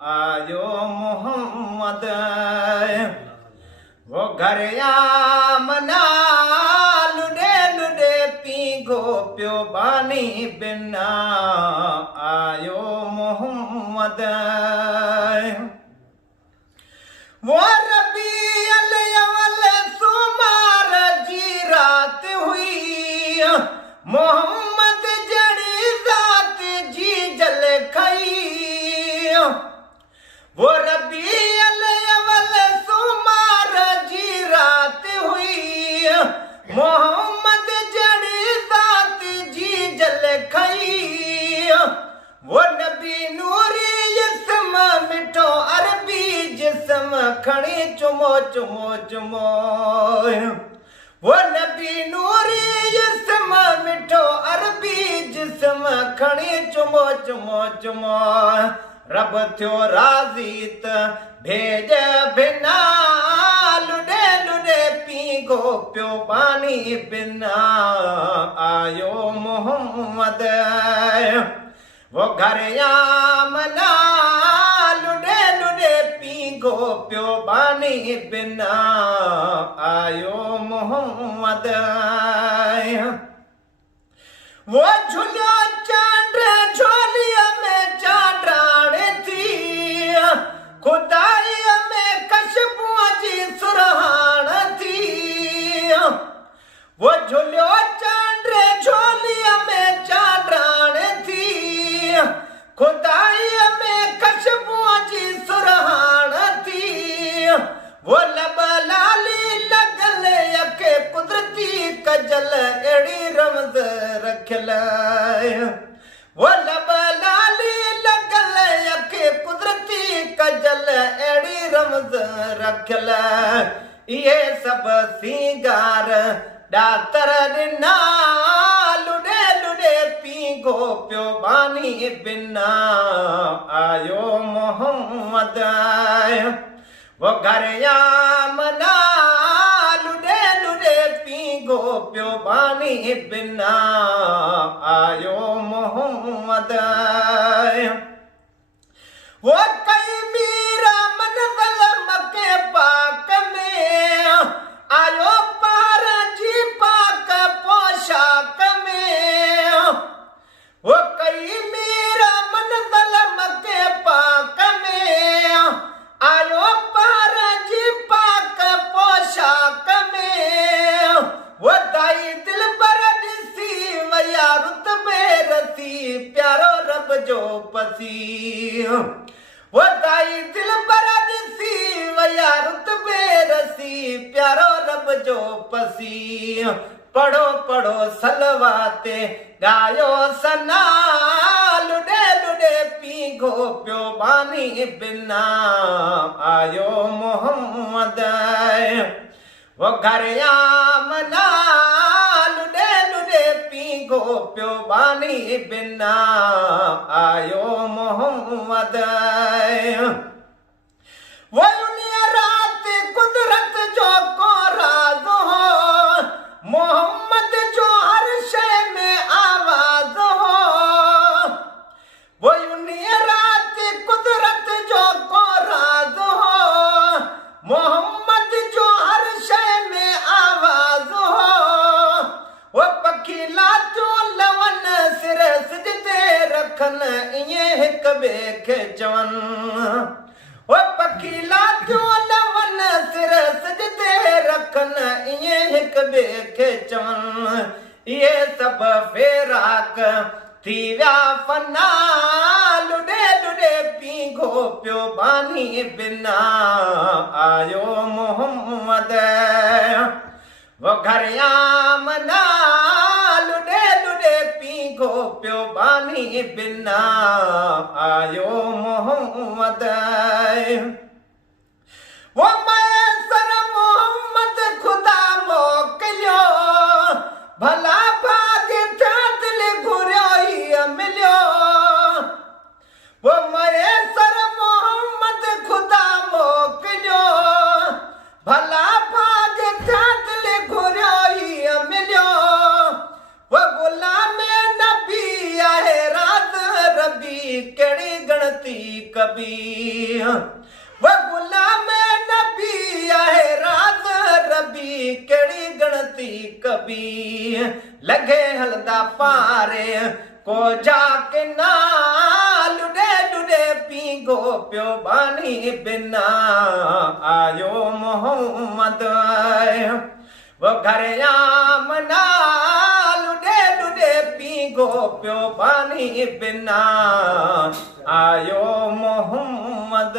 आयो मोहम्मद वो घर आमना लुडे लुडे पी गो प्यो बानी बिना आयो मोहम्मद वो रबी अल सुमार जी रात हुई मोहम्मद जड़ी जात जी जल खई वो रबी अल सुमार जी रात हुई मोहम्मद जड़ी जात जी जल खई वो नबी नूरी जिस्म मिठो अरबी जिस्म खड़ी चुमो चुमो चुमो वो नबी नूरी जिस्म मिठो अरबी जिस्म खड़ी चुमो चुमो चुमो रब थियो राज़ी त भेज बिना लुडे लुडे पी गो प्यो पानी बिना आयो मोहम्मद वो घर आमना लुडे लुडे पी गो प्यो पानी बिना आयो मोहम्मद वो झुलियो चांड झोलिया में चांडाण थी खुदाई में कशबुआ जी सुरहान थी वो झुलियो चांड झोलिया में चांडाण थी खुदाई में कशबुआ जी सुरहान थी वो लब लाली लगल यके कुदरती कजल एड़ी रमज रखल वो लब लाली लगल यके कुदरती कजल एड़ी रमज रखल ये सब सिंगार डातर दिना लुडे लुडे पी गो प्यो बानी बिना आयो मोहम्मद वो घर आमना लुडे लुडे पी गो प्यो बानी बिना आयो मोहम्मद वो कई मीरा मनज़ल मके पाक में आयो पार जी पाक पोशाक में वो कई मीरा मनज़ल मके पाक में आयो पार जी पाक पोशाक में वो दाई दिल पर दिसी वया रुतबे रसी प्यारो रब जो पसी वो दाई दिल पर दिसी वया रुतबे रसी प्यारो रब जो पसी पढ़ो पढ़ो सलवाते गायो सना लुडे लुडे पी गो प्यो बानी बिना आयो मोहम्मद वो घर आमना लुडे लुडे पी गो प्यो बानी बिना आयो मोहम्मद वो दुनिया रात कुदरत जो को राज हो मोहम्मद जो हर शय में आवाज हो वो दुनिया रात कुदरत जो को राज हो मोहम्मद जो हर शय में आवाज हो वो पखीला जो लवन सिर सिजदे रखन इए हिक बे खे चवन वो पखीला जो लवन सिर सिजदे रखन इए हिक बे खे चवन ये सब फेराक थी व्या फना लुडे लुडे पी गो प्यो बानी बिना आयो मोहम्मद वो घर आमना लुडे लुडे पी गो प्यो बानी बिना आयो मोहम्मद वो मैसर मोहम्मद खुदा मोकलियो भला भाग दिल घुरियो मिलियो वो मैसर मोहम्मद खुदा मोकलियो भला भाग दिल घुरियो मिलियो वो गुलाम नबी आहे रात रबी कड़ी गणती कबी वो गुलाम नबी आहे राज रबी कहिड़ी गणती कबी लॻे हलंदा पारे को जाके ना लुॾे लुॾे पींगो पियो बानी बिना आयो मोहम्मद वो घर आमना लुॾे लुॾे पींगो पियो बानी बिना आयो मोहम्मद